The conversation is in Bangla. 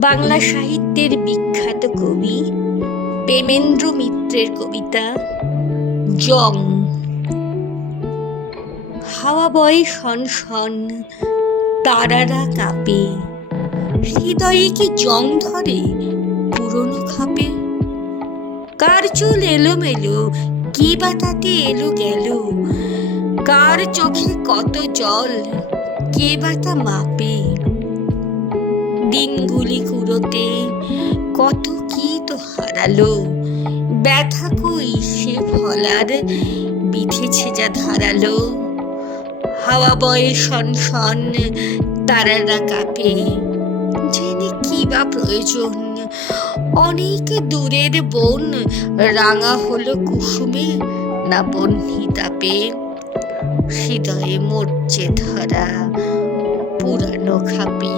বাংলা সাহিত্যের বিখ্যাত কবি প্রেমেন্দ্র মিত্রের কবিতা জং। হাওয়া বয় শন শন, তারারা কাঁপে, হৃদয়ে কি জং ধরে পুরনো খাপে। কার চুল এলোমেলো, কি বা তাতে এলো গেল, কার চোখে কত জল, কে বা তা মাপে। দিনগুলি কুড়োতে কত কি তো হারালো, ব্যথা কই সে ভোলার বিঁধেছে যা ধারালো। হাওয়া বয়ে শন শন, তারারা কাঁপে, জেনে কি বা প্রয়োজন, অনেক দূরের বন রাঙা হলো কুসুমে না বহ্নি তাপে। হৃদয়ে মরছে ধরা পুরানো খাপে।